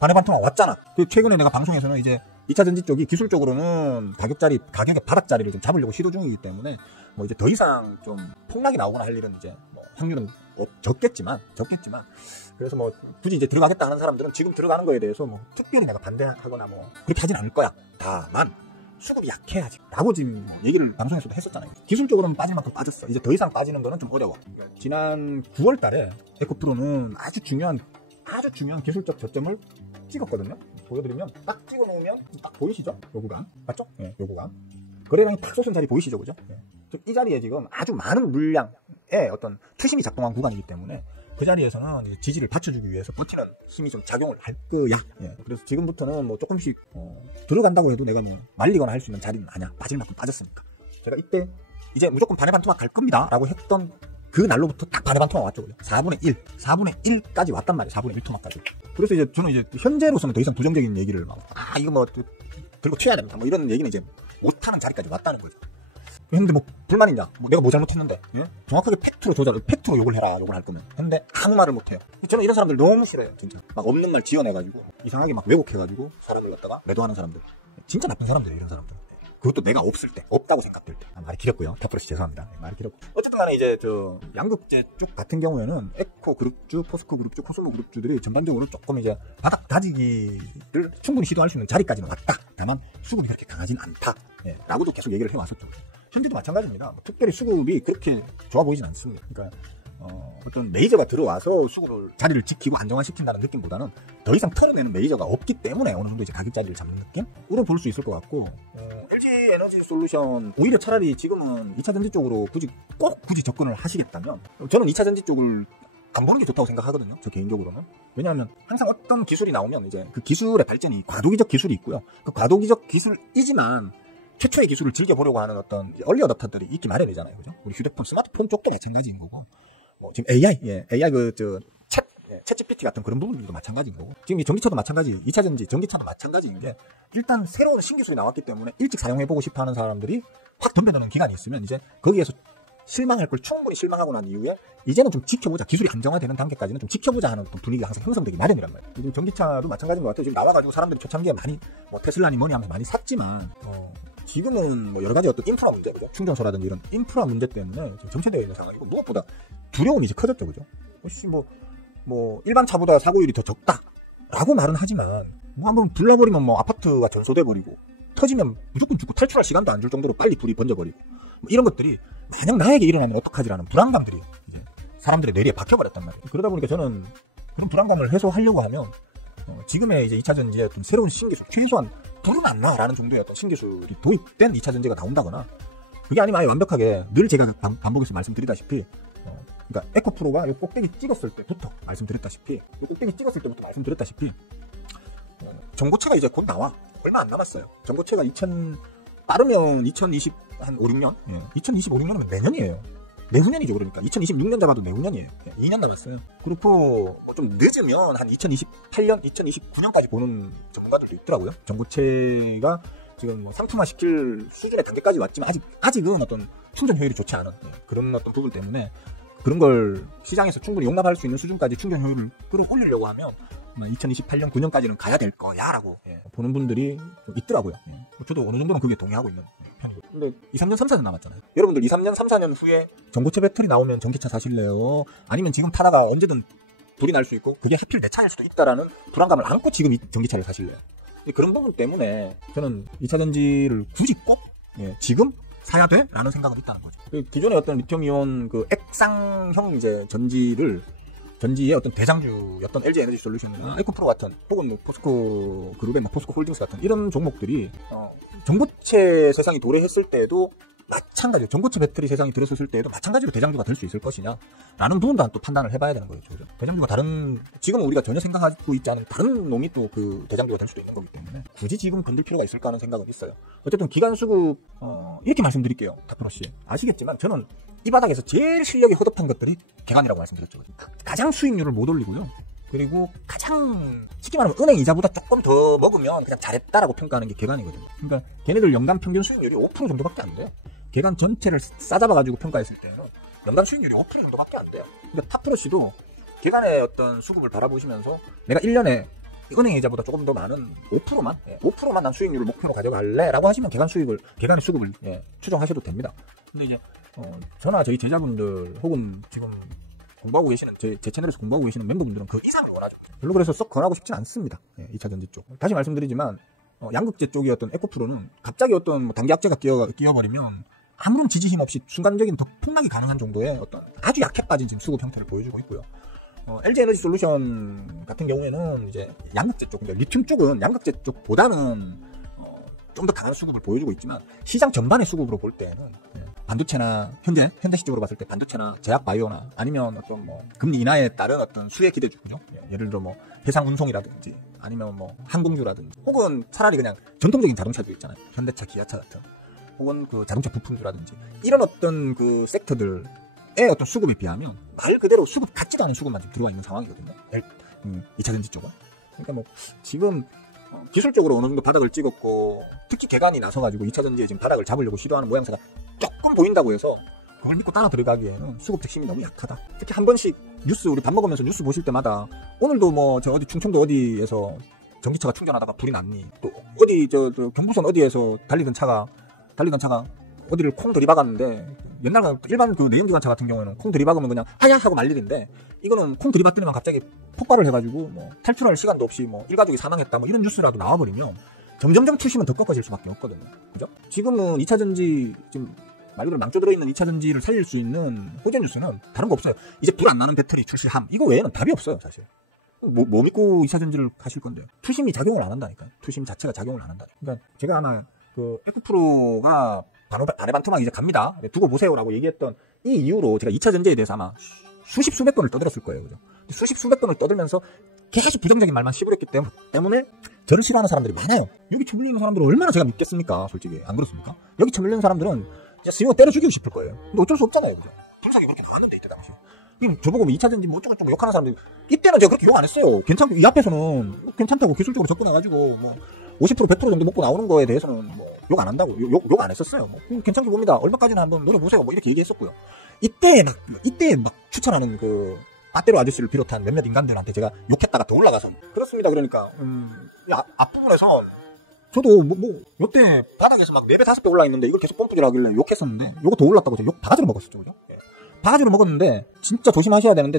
반해반토막 왔잖아. 최근에 내가 방송에서는 이제 2차전지 쪽이 기술적으로는 가격의 바닥자리를 좀 잡으려고 시도 중이기 때문에 뭐 이제 더 이상 좀 폭락이 나오거나 할 일은 이제 뭐 확률은 적겠지만 그래서 뭐 굳이 이제 들어가겠다 하는 사람들은 지금 들어가는 거에 대해서 뭐 특별히 내가 반대하거나 뭐 그렇게 하진 않을 거야. 다만 수급이 약해 아직 라고 지금 얘기를 방송에서도 했었잖아요. 기술적으로는 빠질 만큼 빠졌어. 이제 더 이상 빠지는 거는 좀 어려워. 지난 9월 달에 에코프로는 아주 중요한 기술적 저점을 찍었거든요. 보여드리면 딱 찍어놓으면 딱 보이시죠? 요 구간 맞죠? 네, 요 구간 거래량이 탁 솟은 자리 보이시죠? 그죠? 네. 이 자리에 지금 아주 많은 물량의 어떤 투심이 작동한 구간이기 때문에 그 자리에서는 지지를 받쳐주기 위해서 버티는 힘이 좀 작용을 할 거야. 예. 그래서 지금부터는 뭐 조금씩 들어간다고 해도 내가 뭐 말리거나 할 수 있는 자리는 아니야. 빠질 만큼 빠졌으니까. 제가 이때 이제 무조건 반해반토막 갈 겁니다 라고 했던 그 날로부터 딱 반해반토막 왔죠. 그죠? 4분의 1까지 왔단 말이에요. 4분의 1 토막까지. 그래서 이제 저는 이제 현재로서는 더 이상 부정적인 얘기를 막 이거 뭐 들고 튀어야 됩니다 뭐 이런 얘기는 이제 못하는 자리까지 왔다는 거죠. 근데 뭐 불만 있냐? 뭐 내가 뭐 잘못했는데? 예? 정확하게 팩트로 욕을 해라. 욕을 할 거면. 근데 아무 말을 못해요. 저는 이런 사람들 너무 싫어요. 진짜 막 없는 말 지어내가지고 이상하게 막 왜곡해가지고 사람을 갖다가 매도하는 사람들. 진짜 나쁜 사람들이에요. 이런 사람들. 그것도 내가 없을 때, 없다고 생각될 때. 말이 길었고요. 타프로씨 죄송합니다. 말이 길었고. 어쨌든 간에 이제 저 양극재 쪽 같은 경우에는 에코 그룹주, 포스코 그룹주, 코솔로 그룹주들이 전반적으로 조금 이제 바닥 다지기를 충분히 시도할 수 있는 자리까지는 왔다. 다만 수급이 그렇게 강하진 않다. 예, 라고도 계속 얘기를 해왔었죠. 현재도 마찬가지입니다. 뭐 특별히 수급이 그렇게 좋아 보이진 않습니다. 그러니까 어떤 메이저가 들어와서 수급을 자리를 지키고 안정화시킨다는 느낌보다는 더 이상 털어내는 메이저가 없기 때문에 어느 정도 이제 가격 자리를 잡는 느낌으로 볼 수 있을 것 같고 LG 에너지 솔루션 오히려 차라리 지금은 2차전지 쪽으로 굳이 접근을 하시겠다면 저는 2차전지 쪽을 안 보는 게 좋다고 생각하거든요. 저 개인적으로는. 왜냐하면 항상 어떤 기술이 나오면 이제 그 기술의 발전이 과도기적 기술이 있고요. 그 과도기적 기술이지만 최초의 기술을 즐겨보려고 하는 어떤 얼리 어댑터들이 있기 마련이잖아요. 그죠? 우리 휴대폰, 스마트폰 쪽도 마찬가지인 거고. 뭐, 지금 AI 그, 챗GPT 같은 그런 부분들도 마찬가지인 거고, 지금 이 전기차도 마찬가지, 2차 전지, 전기차도 마찬가지인 게, 일단 새로운 신기술이 나왔기 때문에 일찍 사용해보고 싶어 하는 사람들이 확 덤벼드는 기간이 있으면 이제 거기에서 실망할 걸 충분히 실망하고 난 이후에 이제는 좀 지켜보자, 기술이 안정화되는 단계까지는 좀 지켜보자 하는 분위기가 항상 형성되기 마련이란 말이에요. 지금 전기차도 마찬가지인 것 같아요. 지금 나와가지고 사람들이 초창기에 많이 뭐 테슬라니 뭐니 하면서 많이 샀지만, 지금은 뭐 여러 가지 어떤 인프라 문제, 그죠? 충전소라든지 이런 인프라 문제 때문에 지금 정체되어 있는 상황이고, 무엇보다 두려움이 이제 커졌죠, 그죠? 혹시 뭐 일반 차보다 사고율이 더 적다라고 말은 하지만, 뭐 한번 불나버리면 뭐 아파트가 전소돼 버리고, 터지면 무조건 죽고 탈출할 시간도 안 줄 정도로 빨리 불이 번져버리고, 뭐 이런 것들이 만약 나에게 일어나면 어떡하지라는 불안감들이 이제 사람들의 뇌리에 박혀버렸단 말이에요. 그러다 보니까 저는 그런 불안감을 해소하려고 하면, 지금의 이제 2차 전지의 어떤 새로운 신기술, 최소한 불은 안 나라는 정도의 어떤 신기술이 도입된 2차 전지가 나온다거나, 그게 아니면 아예 완벽하게 늘 제가 반복해서 말씀드리다시피, 그러니까 에코프로가 요 꼭대기 찍었을 때부터 말씀드렸다시피, 전고체가 이제 곧 나와. 얼마 안 남았어요. 전고체가 빠르면 2020, 한 5, 6년? 예. 2025, 6년이면 내년이에요. 내후년이죠, 그러니까. 2026년 잡아도 내후년이에요. 예. 2년 남았어요. 그렇고, 좀 늦으면 한 2028년, 2029년까지 보는 전문가들도 있더라고요. 전고체가 지금 뭐 상품화 시킬 수준의 단계까지 왔지만, 아직은 어떤 충전 효율이 좋지 않은, 예. 그런 어떤 부분 때문에, 그런 걸 시장에서 충분히 용납할 수 있는 수준까지 충전 효율을 끌어올리려고 하면 2028년, 9년까지는 가야 될 거야 라고 보는 분들이 좀 있더라고요. 저도 어느 정도는 그게 동의하고 있는 편이고요. 근데 2, 3년, 3, 4년 남았잖아요. 여러분들 2, 3년, 3, 4년 후에 전고체 배터리 나오면 전기차 사실래요? 아니면 지금 타다가 언제든 불이 날 수 있고 그게 하필 내 차일 수도 있다라는 불안감을 안고 지금 이 전기차를 사실래요? 그런 부분 때문에 저는 2차 전지를 굳이 꼭 지금 사야 돼? 라는 생각은 있다는 거죠. 기존의 어떤 리튬이온 그 액상형 이제 전지의 어떤 대장주였던 LG 에너지 솔루션이나 에코프로 같은, 혹은 뭐 포스코 그룹의 포스코 홀딩스 같은 이런 종목들이 전고체 세상이 도래했을 때에도 마찬가지로, 전고체 배터리 세상이 들어섰을 때에도 마찬가지로 대장주가 될 수 있을 것이냐 라는 부분도 또 판단을 해봐야 되는 거죠. 그죠? 대장주가 지금 우리가 전혀 생각하고 있지 않은 다른 놈이 또 그 대장주가 될 수도 있는 거기 때문에 굳이 지금 건들 필요가 있을까 하는 생각은 있어요. 어쨌든 기관수급, 이렇게 말씀드릴게요. 타프로씨 아시겠지만 저는 이 바닥에서 제일 실력이 허접한 것들이 개간이라고 말씀드렸죠. 가장 수익률을 못 올리고요. 그리고 가장 쉽게 말하면 은행 이자보다 조금 더 먹으면 그냥 잘했다라고 평가하는 게 개간이거든요. 그러니까 걔네들 연간 평균 수익률이 5% 정도밖에 안 돼요. 개간 전체를 싸잡아가지고 평가했을 때는 연간 수익률이 5% 정도밖에 안 돼요. 그러니까 타프로씨도 개간의 어떤 수급을 바라보시면서 내가 1년에 은행 이자보다 조금 더 많은 5%만 난 수익률을 목표로 가져갈래 라고 하시면 개간의 수급을 추정하셔도 됩니다. 근데 이제 저나 저희 제자분들 혹은 지금 공부하고 계시는 제 채널에서 공부하고 계시는 멤버분들은 그 이상을 원하죠. 별로 그래서 썩 권하고 싶진 않습니다. 2차 전지 쪽. 다시 말씀드리지만 양극재 쪽의 어떤 에코프로는 갑자기 어떤 뭐 단기 악재가 끼어버리면 아무런 지지힘 없이 순간적인 더 폭락이 가능한 정도의 어떤 아주 약해 빠진 지금 수급 형태를 보여주고 있고요. LG 에너지 솔루션 같은 경우에는 이제 양극재 쪽, 리튬 쪽은 양극재 쪽보다는 좀 더 강한 수급을 보여주고 있지만, 시장 전반의 수급으로 볼 때는 반도체나 현대 시적으로 봤을 때 반도체나 제약 바이오나 아니면 어떤 뭐 금리 인하에 따른 어떤 수혜 기대주군요. 예를 들어 뭐 해상 운송이라든지 아니면 뭐 항공주라든지, 혹은 차라리 그냥 전통적인 자동차들 있잖아요. 현대차, 기아차 같은, 혹은 그 자동차 부품주라든지 이런 어떤 그 섹터들의 어떤 수급에 비하면 말 그대로 수급 같지도 않은 수급만 지금 들어와 있는 상황이거든요. 2차 전지 쪽은. 그러니까 뭐 지금 기술적으로 어느 정도 바닥을 찍었고, 특히 개간이 나서가지고 2차 전지에 지금 바닥을 잡으려고 시도하는 모양새가 조금 보인다고 해서 그걸 믿고 따라 들어가기에는 수급적 힘이 너무 약하다. 특히 한 번씩 우리 밥 먹으면서 뉴스 보실 때마다 오늘도 뭐 저 어디 충청도 어디에서 전기차가 충전하다가 불이 났니, 또 어디 저 경부선 어디에서 달리던 차가 어디를 콩 들이박았는데, 옛날 일반 그 내연기관차 같은 경우에는 콩 들이박으면 그냥 하야 하고 말 일인데, 이거는 콩 들이박더니만 갑자기 폭발을 해가지고 뭐 탈출할 시간도 없이 뭐 일가족이 사망했다, 뭐 이런 뉴스라도 나와버리면 점점점 투심은 더 꺾어질 수밖에 없거든요. 그죠? 지금은 2차 전지, 지금 말 그대로 망조 들어있는 2차 전지를 살릴 수 있는 호재 뉴스는 다른 거 없어요. 이제 불 안 나는 배터리 출시함, 이거 외에는 답이 없어요, 사실. 뭐 믿고 2차 전지를 가실 건데요. 투심이 작용을 안 한다니까요. 투심 자체가 작용을 안 한다. 그러니까 제가 아마 그 에코프로가 반해반토막 이제 갑니다, 두고 보세요라고 얘기했던 이 이후로 제가 2차 전지에 대해서 아마 수십 수백 번을 떠들었을 거예요. 그죠? 수십 수백 번을 떠들면서 계속 부정적인 말만 씹으렸기 때문에 저를 싫어하는 사람들이 많아요. 여기 처밀리는 사람들은 얼마나 제가 믿겠습니까? 솔직히 안 그렇습니까? 여기 처밀리는 사람들은 진짜 스윙을 때려 죽이고 싶을 거예요. 근데 어쩔 수 없잖아요. 그죠? 분석이 그렇게 나왔는데, 이때 당시 저보고 뭐 2차전지 뭐 어쩌고저쩌고 욕하는 사람들, 이때는 제가 그렇게 욕 안 했어요. 괜찮고, 이 앞에서는 괜찮다고 기술적으로 접근해가지고, 뭐, 50% 100% 정도 먹고 나오는 거에 대해서는 뭐, 욕 안 한다고, 욕 안 했었어요. 뭐, 괜찮게 봅니다. 얼마까지는 한번 노려보세요. 뭐, 이렇게 얘기했었고요. 이때 막 추천하는 그, 빠떼로 아저씨를 비롯한 몇몇 인간들한테 제가 욕했다가 더 올라가서. 그렇습니다. 그러니까, 앞부분에서, 저도 요때 바닥에서 막 4배, 5배 올라 있는데 이걸 계속 펌프질 하길래 욕했었는데, 요거 더 올랐다고 제가 욕 바가지로 먹었었죠. 그죠? 예. 바가지로 먹었는데, 진짜 조심하셔야 되는데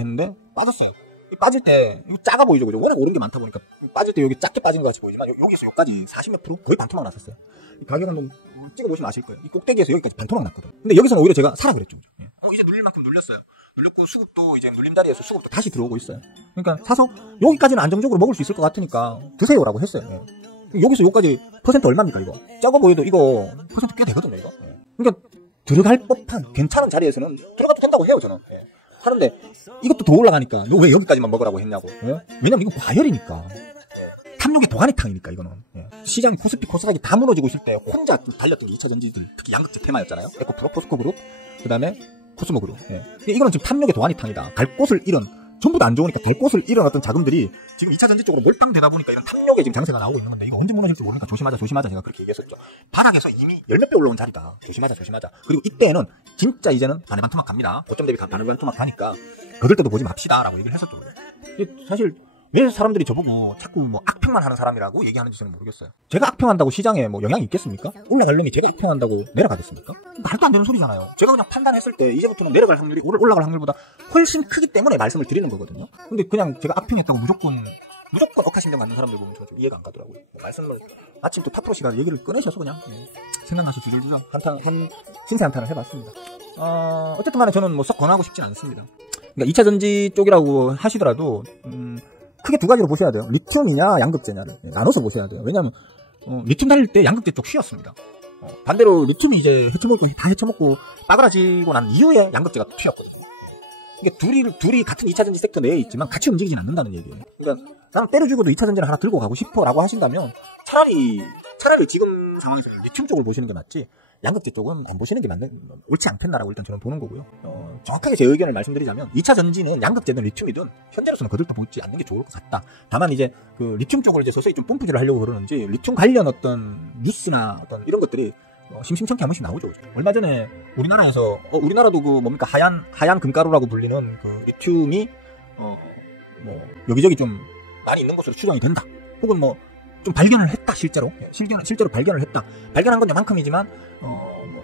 했는데, 빠졌어요. 빠질 때, 이거 작아 보이죠. 그죠? 워낙 오른 게 많다 보니까, 빠질 때 여기 작게 빠진 것 같이 보이지만, 여기서 여기까지 40몇 프로? 거의 반토막 났었어요. 이 가격은 좀 찍어보시면 아실 거예요. 이 꼭대기에서 여기까지 반토막 났거든. 근데 여기서는 오히려 제가 사라 그랬죠. 예. 이제 눌릴 만큼 눌렸어요. 눌렸고, 수급도 이제 눌림 자리에서 수급도 다시 들어오고 있어요. 그러니까 사서, 여기까지는 안정적으로 먹을 수 있을 것 같으니까, 드세요라고 했어요. 예. 여기서 여기까지 퍼센트 얼마입니까, 이거? 작아 보여도 이거, 퍼센트 꽤 되거든요, 이거. 예. 그러니까, 들어갈 법한 괜찮은 자리에서는 들어가도 된다고 해요, 저는. 예. 하는데 이것도 더 올라가니까 너 왜 여기까지만 먹으라고 했냐고. 예? 왜냐면 이건 과열이니까. 탐욕의 도가니탕이니까 이거는. 예. 시장 코스피 코스닥이 다 무너지고 있을 때 혼자 달렸던 게 2차 전지들, 특히 양극재 테마였잖아요. 에코프로, 포스코 그룹, 그 다음에 코스모 그룹. 예. 이거는 지금 탐욕의 도가니탕이다. 갈 곳을 잃은, 전부 다 안 좋으니까 갈 곳을 잃은 어떤 자금들이 지금 2차 전지 쪽으로 몰빵되다 보니까 이런 탐욕의 지금 장세가 나오고 있는 건데, 이거 언제 무너질지 모르니까 조심하자 제가 그렇게 얘기했었죠. 바닥에서 이미 열몇 배 올라온 자리다. 조심하자. 그리고 이때는 진짜 이제는 반토막 갑니다. 고점 대비 반토막 가니까 거들 때도 보지 맙시다라고 얘기를 했었죠. 사실 왜 사람들이 저보고 자꾸 뭐 악평만 하는 사람이라고 얘기하는지 저는 모르겠어요. 제가 악평한다고 시장에 뭐 영향이 있겠습니까? 올라갈 놈이 제가 악평한다고 내려가겠습니까? 말도 안 되는 소리잖아요. 제가 그냥 판단했을 때 이제부터는 내려갈 확률이 올라갈 확률보다 훨씬 크기 때문에 말씀을 드리는 거거든요. 근데 그냥 제가 악평했다고 무조건 억하심정 갖는 사람들 보면 좀 이해가 안 가더라고요. 말씀을 마침 또 타프로 씨가 얘기를 꺼내셔서 그냥 생각나서 주저주저 신세 한탄을 해봤습니다. 어쨌든 간에 저는 뭐 썩 권하고 싶진 않습니다. 그러니까 2차 전지 쪽이라고 하시더라도 크게 두 가지로 보셔야 돼요. 리튬이냐 양극재냐를 나눠서 보셔야 돼요. 왜냐하면 리튬 달릴 때 양극재 쪽 쉬었습니다. 반대로 리튬이 이제 다 헤쳐먹고 빠그라지고 난 이후에 양극재가 튀었거든요. 이게 둘이 같은 2차 전지 섹터 내에 있지만 같이 움직이진 않는다는 얘기예요. 그러니까 나는 때려주고도 2차 전지를 하나 들고 가고 싶어라고 하신다면 차라리 지금 상황에서 리튬 쪽을 보시는 게 맞지, 양극재 쪽은 안 보시는 게 옳지 않겠나라고 일단 저는 보는 거고요. 정확하게 제 의견을 말씀드리자면 2차 전지는 양극재든 리튬이든 현재로서는 거들떠보지 않는 게 좋을 것 같다. 다만 이제 그 리튬 쪽을 이제 서서히 좀 뽐뿌질을 하려고 그러는지 리튬 관련 어떤 뉴스나 어떤 이런 것들이 심심찮게 한 번씩 나오죠. 얼마 전에 우리나라에서 우리나라도 그 뭡니까 하얀 금가루라고 불리는 그 리튬이 뭐 여기저기 좀 많이 있는 것으로 추정이 된다. 혹은 뭐 좀 발견을 했다. 실제로 발견을 했다. 발견한 건 요만큼이지만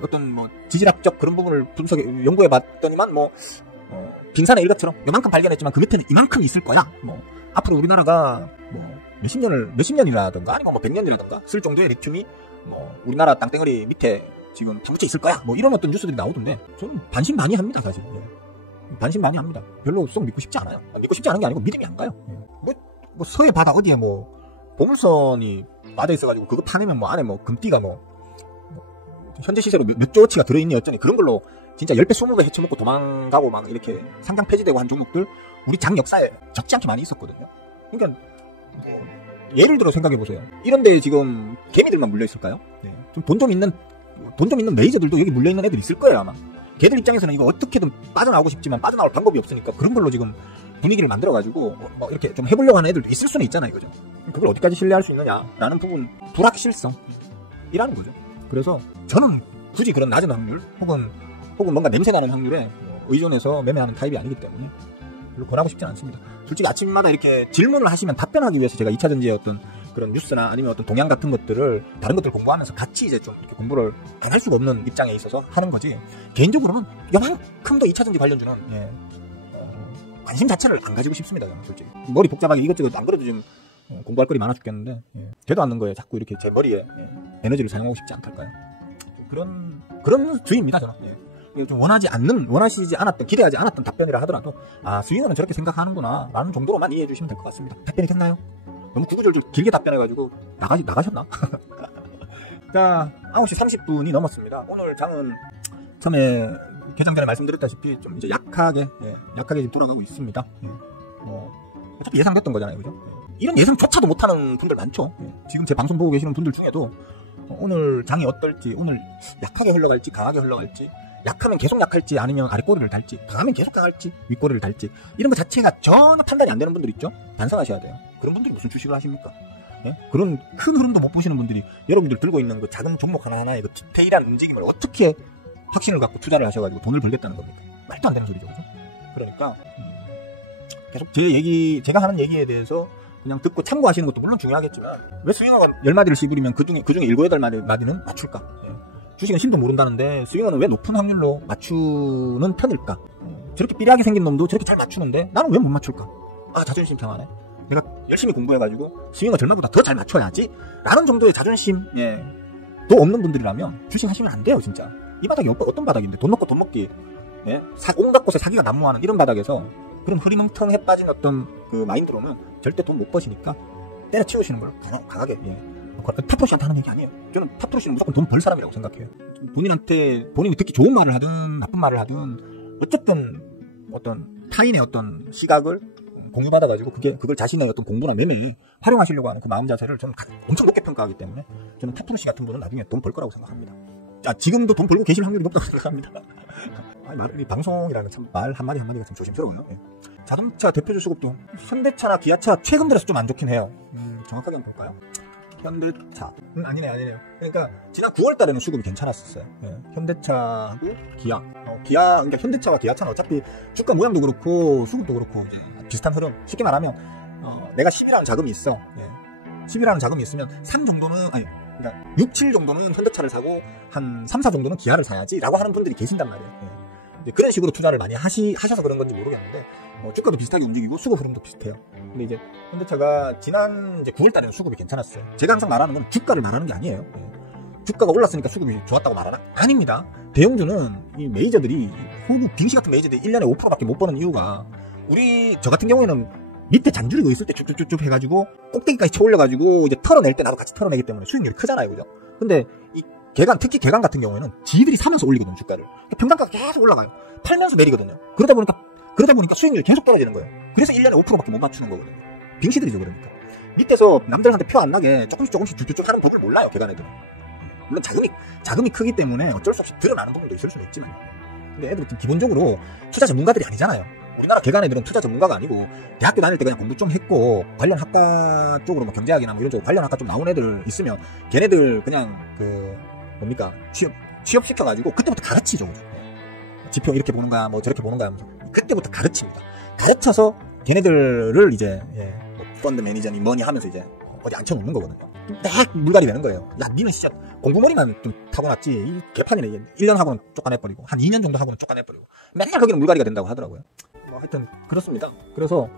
어떤 뭐 지질학적 그런 부분을 연구해 봤더니만 뭐 빙산의 일각처럼 요만큼 발견했지만 그 밑에는 이만큼 있을 거야. 뭐 앞으로 우리나라가 뭐 몇십 년이라든가 아니면 뭐 100년이라든가 쓸 정도의 리튬이 뭐 우리나라 땅덩어리 밑에 지금 파묻혀 있을 거야. 뭐 이런 어떤 뉴스들이 나오던데 저는 반신반의합니다. 사실. 반신반의합니다. 별로 쏙 믿고 싶지 않아요. 믿고 싶지 않은 게 아니고 믿음이 안 가요. 뭐 서해 바다 어디에 뭐 보물선이 빠져 있어가지고 그거 파내면 뭐 안에 뭐 금띠가 뭐 현재 시세로 몇 조어치가 들어있니 어쩌니 그런 걸로 진짜 10배 20배 헤쳐먹고 도망가고 막 이렇게 상장 폐지되고 한 종목들 우리 장 역사에 적지 않게 많이 있었거든요. 그러니까 뭐 예를 들어 생각해보세요. 이런데 지금 개미들만 물려있을까요? 네. 좀 돈 좀 있는 메이저들도 여기 물려있는 애들 있을 거예요 아마. 걔들 입장에서는 이거 어떻게든 빠져나오고 싶지만 빠져나올 방법이 없으니까 그런 걸로 지금 분위기를 만들어가지고 뭐 이렇게 좀 해보려고 하는 애들도 있을 수는 있잖아요. 그죠? 그걸 어디까지 신뢰할 수 있느냐라는 부분, 불확실성이라는 거죠. 그래서 저는 굳이 그런 낮은 확률 혹은 뭔가 냄새나는 확률에 의존해서 매매하는 타입이 아니기 때문에 별로 권하고 싶진 않습니다. 솔직히 아침마다 이렇게 질문을 하시면 답변하기 위해서 제가 2차 전지의 어떤 그런 뉴스나 아니면 어떤 동향 같은 것들을 다른 것들 공부하면서 같이 이제 좀 이렇게 공부를 안 할 수가 없는 입장에 있어서 하는 거지, 개인적으로는 요만큼도 2차 전지 관련주는 관심 자체를 안 가지고 싶습니다. 저는 솔직히 머리 복잡하게 이것저것 안 그래도 지금 공부할 거리 많아 죽겠는데 되도 않는 거에 자꾸 이렇게 제 머리에 에너지를 사용하고 싶지 않달까요? 그런 주의입니다. 저는 좀 원하시지 않았던, 기대하지 않았던 답변이라 하더라도 수인원은 저렇게 생각하는구나 라는 정도로만 이해해 주시면 될 것 같습니다. 답변이 됐나요? 너무 구구절절 길게 답변해가지고 나가셨나? 자, 9시 30분이 넘었습니다. 오늘 장은 처음에 개장 전에 말씀드렸다시피 좀 이제 약하게 지금 돌아가고 있습니다. 어차피 예상됐던 거잖아요, 그죠? 이런 예상조차도 못하는 분들 많죠. 지금 제 방송 보고 계시는 분들 중에도 오늘 장이 어떨지, 오늘 약하게 흘러갈지 강하게 흘러갈지 약하면 계속 약할지 아니면 아랫꼬리를 달지 강하면 계속 강할지 윗꼬리를 달지 이런 것 자체가 전혀 판단이 안 되는 분들 있죠. 반성하셔야 돼요. 그런 분들이 무슨 주식을 하십니까? 예? 그런 큰 흐름도 못 보시는 분들이 여러분들 들고 있는 그 작은 종목 하나하나의 그 디테일한 움직임을 어떻게 확신을 갖고 투자를 하셔가지고 돈을 벌겠다는 겁니까? 말도 안 되는 소리죠. 그죠? 그러니까 계속 제가 하는 얘기에 대해서 그냥 듣고 참고하시는 것도 물론 중요하겠지만 왜 스윙어가 10마디를 씹으리면 그중에 7, 8마디는 맞출까? 예. 주식은 신도 모른다는데 스윙어는 왜 높은 확률로 맞추는 편일까? 저렇게 삐리하게 생긴 놈도 저렇게 잘 맞추는데 나는 왜 못 맞출까? 아, 자존심 상하네. 내가 열심히 공부해가지고 스윙어 절마보다 더 잘 맞춰야지 라는 정도의 자존심 도 없는 분들이라면 주식 하시면 안 돼요. 진짜 이 바닥이 어떤 바닥인데 돈 먹고 돈 먹기 온갖 곳에 사기가 난무하는 이런 바닥에서 그런 흐리멍텅해 빠진 어떤 그 마인드로는 절대 돈 못 버시니까 때려치우시는 걸 강하게 탑프로시한테 하는 얘기 아니에요. 저는 탑프로시는 무조건 돈 벌 사람이라고 생각해요. 본인이 듣기 좋은 말을 하든 나쁜 말을 하든 어쨌든 어떤 타인의 어떤 시각을 공유받아가지고 그걸 자신의 어떤 공부나 매매에 활용하시려고 하는 그 마음 자세를 저는 엄청 높게 평가하기 때문에 저는 탑프로시 같은 분은 나중에 돈 벌 거라고 생각합니다. 지금도 돈 벌고 계실 확률이 높다고 생각합니다. 이 방송이라는 참 말 한마디가 참 조심스러워요. 예. 자동차 대표주 수급도 현대차나 기아차 최근 들어서 좀 안 좋긴 해요. 정확하게 한번 볼까요? 현대차 아니네요. 그러니까 지난 9월 달에는 수급이 괜찮았었어요. 예. 현대차하고 기아 그러니까 현대차와 기아차는 어차피 주가 모양도 그렇고 수급도 그렇고 이제 비슷한 흐름. 쉽게 말하면 내가 10이라는 자금이 있어. 예. 10이라는 자금이 있으면 3 정도는 그러니까 6, 7 정도는 현대차를 사고 한 3, 4 정도는 기아를 사야지 라고 하는 분들이 계신단 말이에요. 예. 그런 식으로 투자를 많이 하셔서 그런 건지 모르겠는데 주가도 비슷하게 움직이고 수급 흐름도 비슷해요. 근데 이제 현대차가 지난 이제 9월 달에는 수급이 괜찮았어요. 제가 항상 말하는 건 주가를 말하는 게 아니에요. 예. 주가가 올랐으니까 수급이 좋았다고 말하나? 아닙니다. 대형주는 이 메이저들이 호구 빙시 같은 메이저들이 1년에 5%밖에 못 버는 이유가 저 같은 경우에는 밑에 잔줄이고 있을 때 쭉쭉쭉쭉 해가지고 꼭대기까지 쳐올려가지고 이제 털어낼 때 나도 같이 털어내기 때문에 수익률이 크잖아요. 그죠? 근데 특히 개간 같은 경우에는 지들이 사면서 올리거든요. 주가를. 평단가가 계속 올라가요. 팔면서 내리거든요. 그러다 보니까 수익률이 계속 떨어지는 거예요. 그래서 1년에 5%밖에 못 맞추는 거거든요. 빙시들이죠. 그러니까 밑에서 남들한테 표 안 나게 조금씩 쭉쭉쭉 하는 법을 몰라요. 개간 애들은. 물론 자금이 크기 때문에 어쩔 수 없이 드러나는 부분도 있을 수는 있지만 근데 애들은 기본적으로 투자 전문가들이 아니잖아요. 우리나라 개간 애들은 투자 전문가가 아니고 대학교 다닐 때 그냥 공부 좀 했고 관련 학과 쪽으로 뭐 경제학이나 뭐 이런 쪽으로 관련 학과 좀 나온 애들 있으면 걔네들 그냥 취업 시켜가지고 그때부터 가르치죠. 지표 이렇게 보는 거야 뭐 저렇게 보는 거야 하면서 그때부터 가르칩니다. 가르쳐서 걔네들을 이제 펀드 매니저니 뭐니 하면서 이제 어디 앉혀놓는 거거든요. 딱 물갈이 되는 거예요. 야 니는 진짜 공부머리만 좀 타고났지 이 개판이네. 1년 하고는 쫓아내버리고 한 2년 정도 하고는 쫓아내버리고 맨날 거기는 물갈이가 된다고 하더라고요. 하여튼 그렇습니다. 그래서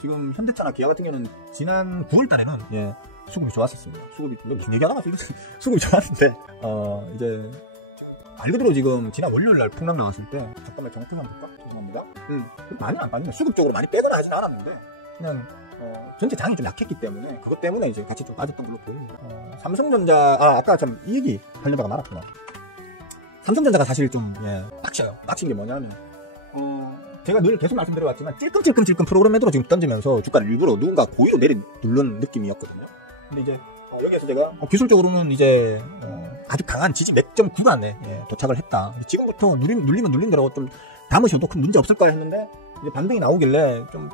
지금 현대차나 기아 같은 경우는 지난 9월 달에는 수급이 좋았었습니다. 수급이 무슨 얘기하다가 수급이 좋았는데 이제 말 그대로 지금 지난 월요일날 풍랑 나왔을 때 잠깐만 정확하게 한번 볼까? 죄송합니다. 많이 안 빠지네. 수급적으로 많이 빼거나 하진 않았는데 그냥 전체 장이 좀 약했기 때문에 그것 때문에 이제 같이 좀 빠졌던 걸로 보입니다. 삼성전자 아까 참 이 얘기 하려다가 말았구나. 삼성전자가 사실 좀 빡쳐요. 빡친 게 뭐냐면 제가 늘 계속 말씀드려왔지만 찔끔찔끔 프로그램 매도로 지금 던지면서 주가를 일부러 누군가 고의로 누른 느낌이었거든요. 근데 이제 여기에서 제가 기술적으로는 이제 아주 강한 지지 맥점 구간에 도착을 했다. 지금부터 눌리는 대로 좀 담으셔도 큰 문제 없을 거야 했는데 이제 반등이 나오길래 좀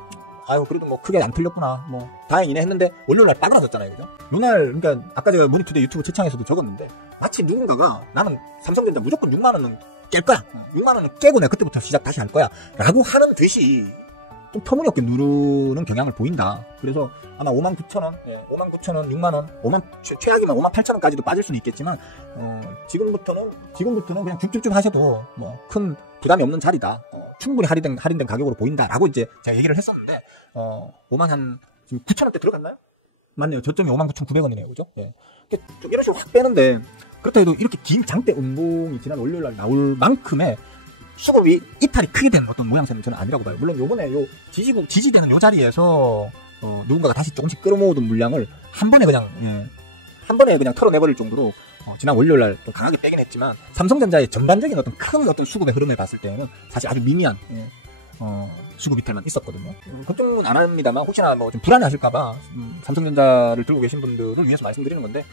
그래도 뭐 크게 안 틀렸구나 뭐 다행이네 했는데 월요일날 빠그라졌잖아요. 그죠? 요날 그러니까 아까 제가 머니투데이 유튜브 채창에서도 적었는데 마치 누군가가 나는 삼성전자 무조건 6만원은 깰 거야. 6만원은 깨고 내가 그때부터 시작 다시 할 거야 라고 하는 듯이 좀 터무니없게 누르는 경향을 보인다. 그래서 아마 59,000원, 59,000원, 6만원, 최악이면 58,000원까지도 빠질 수는 있겠지만 지금부터는 그냥 쭉쭉쭉 하셔도 뭐 큰 부담이 없는 자리다. 충분히 할인된 가격으로 보인다라고 이제 제가 얘기를 했었는데 59,000원대 들어갔나요? 맞네요. 저점이 59,900원이네요. 그죠? 좀 이런 식으로 확 빼는데 그렇다 해도 이렇게 긴 장대 음봉이 지난 월요일날 나올 만큼의 수급이 이탈이 크게 된 어떤 모양새는 저는 아니라고 봐요. 물론 요번에 지지되는 요 자리에서 누군가가 다시 조금씩 끌어모으던 물량을 한 번에 그냥 털어내버릴 정도로 지난 월요일날 좀 강하게 빼긴 했지만 삼성전자의 전반적인 어떤 큰 어떤 수급의 흐름을 봤을 때는 사실 아주 미미한 수급 이탈만 있었거든요. 걱정은 안 합니다만 혹시나 뭐 좀 불안해하실까봐 삼성전자를 들고 계신 분들을 위해서 말씀드리는 건데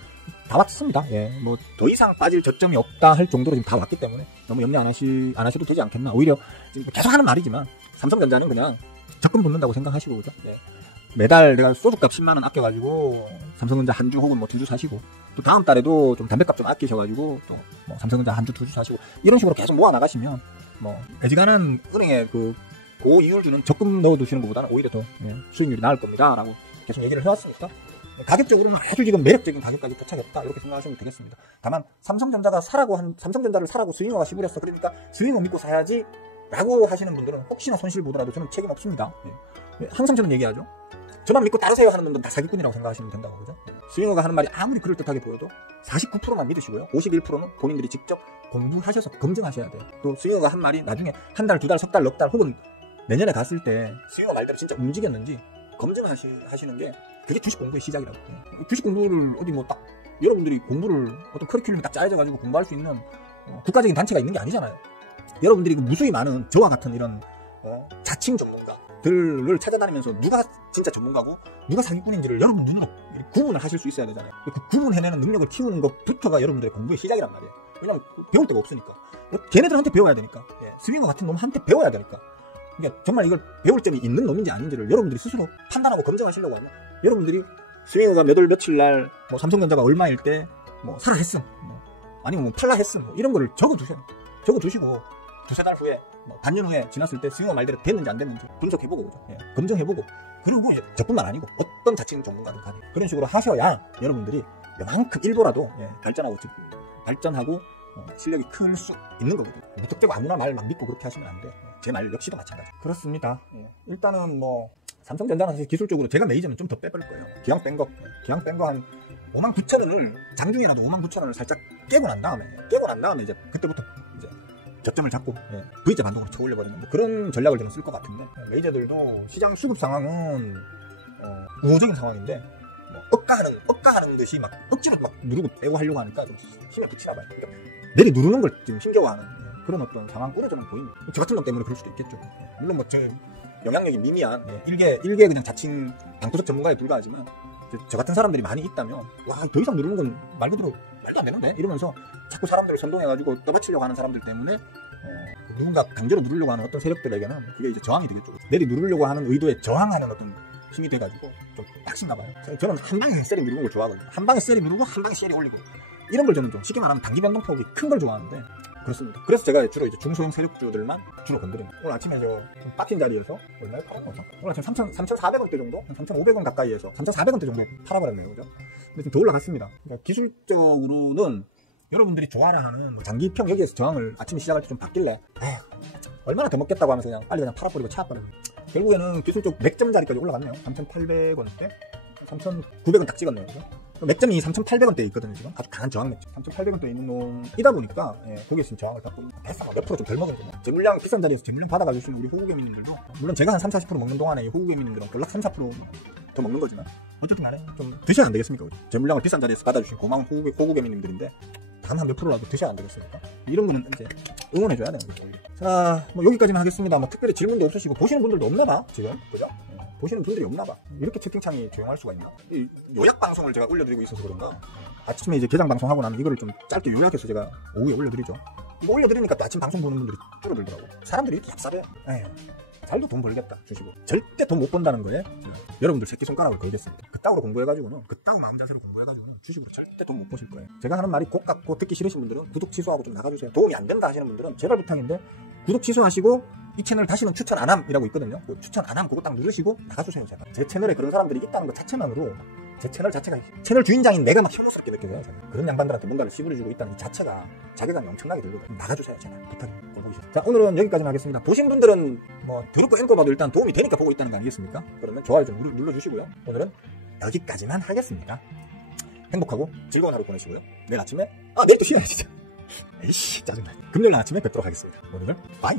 다 왔습니다. 예, 뭐 더 이상 빠질 저점이 없다 할 정도로 지금 다 왔기 때문에 너무 염려 안 하셔도 되지 않겠나. 오히려 지금 계속 하는 말이지만 삼성전자는 그냥 적금 붓는다고 생각하시고, 그죠? 예. 매달 내가 소주값 10만원 아껴가지고 삼성전자 한 주 혹은 뭐 2주 사시고, 또 다음 달에도 좀 담배값 좀 아끼셔가지고 또 뭐 삼성전자 한 주 2주 사시고, 이런 식으로 계속 모아 나가시면 뭐 애지간한 은행에 그 고이율 주는 적금 넣어두시는 것보다는 오히려 더 수익률이 나을 겁니다 라고 계속 얘기를 해왔으니까, 가격적으로는 아주 지금 매력적인 가격까지 도착했다 이렇게 생각하시면 되겠습니다. 다만 삼성전자를 사라고 스윙어가 시부렸어, 그러니까 스윙어 믿고 사야지 라고 하시는 분들은 혹시나 손실 보더라도 저는 책임 없습니다. 항상 저는 얘기하죠. 저만 믿고 따르세요 하는 분들은 다 사기꾼이라고 생각하시면 된다고, 그죠? 스윙어가 하는 말이 아무리 그럴듯하게 보여도 49%만 믿으시고요, 51%는 본인들이 직접 공부하셔서 검증하셔야 돼요. 또 스윙어가 한 말이 나중에 한 달, 두 달, 석 달, 넉 달 혹은 내년에 갔을 때 스윙어 말대로 진짜 움직였는지 검증하시는 게 그게 주식 공부의 시작이라고. 주식 공부를 어디 뭐 딱 여러분들이 공부를 어떤 커리큘럼이 딱 짜여져 가지고 공부할 수 있는 국가적인 단체가 있는 게 아니잖아요. 여러분들이 무수히 많은 저와 같은 이런 자칭 전문가들을 찾아다니면서 누가 진짜 전문가고 누가 사기꾼인지를 여러분 눈으로 구분을 하실 수 있어야 되잖아요. 그 구분해내는 능력을 키우는 것부터가 여러분들의 공부의 시작이란 말이에요. 왜냐면 배울 데가 없으니까. 걔네들한테 배워야 되니까. 스윙어 같은 놈한테 배워야 되니까. 그러니까 정말 이걸 배울 점이 있는 놈인지 아닌지를 여러분들이 스스로 판단하고 검증하시려고 하면, 여러분들이 스윙어가 몇 월 며칠 날 뭐 삼성전자가 얼마일 때 뭐 사라 했음, 아니면 뭐 팔라 했음, 이런 거를 적어두세요. 적어두시고 두세 달 후에 반년 후에 지났을 때 스윙어 말대로 됐는지 안 됐는지 분석해보고, 검증해보고, 그리고 저뿐만 아니고 어떤 자칭 전문가도 간에 그런 식으로 하셔야 여러분들이 이만큼 일보라도 발전하고 실력이 클 수 있는 거거든요. 무턱대고 아무나 말 막 믿고 그렇게 하시면 안 돼요. 제 말 역시도 마찬가지. 그렇습니다. 일단은 뭐 삼성전자는 사실 기술적으로 제가 메이저는 좀 더 빼버릴 거예요. 기왕 뺀 거 한 59,000원을 장중이라도 59,000원을 살짝 깨고 난 다음에 이제 그때부터 이제 저점을 잡고 V자 반동으로 쳐 올려버리는 뭐 그런 전략을 저는 쓸 것 같은데, 메이저들도 시장 수급 상황은 우호적인 상황인데 뭐 억가하는 듯이 막 억지로 막 누르고 빼고 하려고 하니까 좀 힘을 붙이나 봐요. 그러니까 내리 누르는 걸 지금 힘겨워하는 그런 어떤 상황으로 저는 보입니다. 저 같은 놈 때문에 그럴 수도 있겠죠. 물론 뭐 제 영향력이 미미한 일개 그냥 자칭 방구석 전문가에 불과하지만, 저 같은 사람들이 많이 있다면 와, 더 이상 누르는 건 말 그대로 말도 안 되는데 이러면서 자꾸 사람들을 선동해가지고 떠받치려고 하는 사람들 때문에 누군가 강제로 누르려고 하는 어떤 세력들에게는 그게 이제 저항이 되겠죠. 내리 누르려고 하는 의도에 저항하는 어떤 힘이 돼가지고 좀 빡신가 봐요. 저는 한 방에 세리 누르는 걸 좋아하거든요. 한 방에 세리 누르고 한 방에 세리 올리고, 이런 걸 저는 좀 쉽게 말하면 단기 변동폭이 큰 걸 좋아하는데, 그렇습니다. 그래서 제가 주로 이제 중소형 세력주들만 주로 건드립니다. 오늘 아침에 좀 빡친 자리에서 얼마에 팔았거든요. 오늘 아침 3,400원대 정도? 3,500원 가까이에서 3,400원대 정도 팔아버렸네요. 그죠? 근데 좀 더 올라갔습니다. 그러니까 기술적으로는 여러분들이 좋아라 하는 뭐 장기평 여기에서 저항을 아침에 시작할 때 좀 받길래 얼마나 더 먹겠다고 하면서 그냥 빨리 팔아버리고 차버려요. 결국에는 기술적 맥점 자리까지 올라갔네요. 3,800원대 3,900원 딱 찍었네요. 그죠? 맥점이 3,800원대에 있거든요. 지금 아주 강한 저항 맥점. 3,800원대에 있는 놈이다 보니까 거기에 있으면 저항을 받고 됐어. 몇 프로 좀 덜 먹은 거죠. 재물량 비싼 자리에서 재물량 받아가지고 있는 우리 호구개미님들도, 물론 제가 한 30-40% 먹는 동안에 이 호구개미님들은 연락 3-4% 더 먹는 거지만 어쨌든 간에 좀 드셔야 안 되겠습니까? 재물량을 비싼 자리에서 받아주신 고마운 호구개미님들인데 단 한 몇 프로라도 드셔야 안 되겠습니까? 이런 거는 이제 응원해줘야 되는 거죠. 자, 뭐 여기까지만 하겠습니다. 뭐 특별히 질문도 없으시고 보시는 분들도 없나봐 지금, 그죠? 보시는 분들이 없나봐. 이렇게 채팅창이 조용할 수가 있나? 이 요약 방송을 제가 올려드리고 있어서 그런가, 아침에 이제 개장 방송하고 나면 이거를 좀 짧게 요약해서 제가 오후에 올려드리죠. 이거 올려드리니까 또 아침 방송 보는 분들이 줄어들더라고. 사람들이 얍삽해. 잘도 돈 벌겠다 주시고, 절대 돈 못 번다는 거에 여러분들 새끼손가락을 걸겠습니다. 그따구로 공부해가지고는, 그따구 마음 자세로 공부해가지고는 주식으로 절대 돈 못 버실 거예요. 제가 하는 말이 곡 같고 듣기 싫으신 분들은 구독 취소하고 좀 나가주세요. 도움이 안 된다 하시는 분들은 제발 부탁인데 구독 취소하시고 이 채널 다시는 추천 안 함이라고 있거든요. 그 추천 안 함 그거 딱 누르시고 나가주세요. 제발. 제 채널에 그런 사람들이 있다는 것 자체만으로 제 채널 자체가, 채널 주인장인 내가 막 혐오스럽게 느껴져요. 저는. 그런 양반들한테 뭔가를 씨부려주고 있다는 이 자체가 자괴감이 엄청나게 들거든요. 나가주세요. 제발 부탁해요. 자, 오늘은 여기까지만 하겠습니다. 보신 분들은 뭐 더럽고 앵거 봐도 일단 도움이 되니까 보고 있다는 거 아니겠습니까? 그러면 좋아요 좀 눌러주시고요. 오늘은 여기까지만 하겠습니다. 행복하고 즐거운 하루 보내시고요. 내일 아침에 내일 또 쉬어야지 진짜. 에이씨 짜증나. 금요일 아침에 뵙도록 하겠습니다. 오늘은 빠이.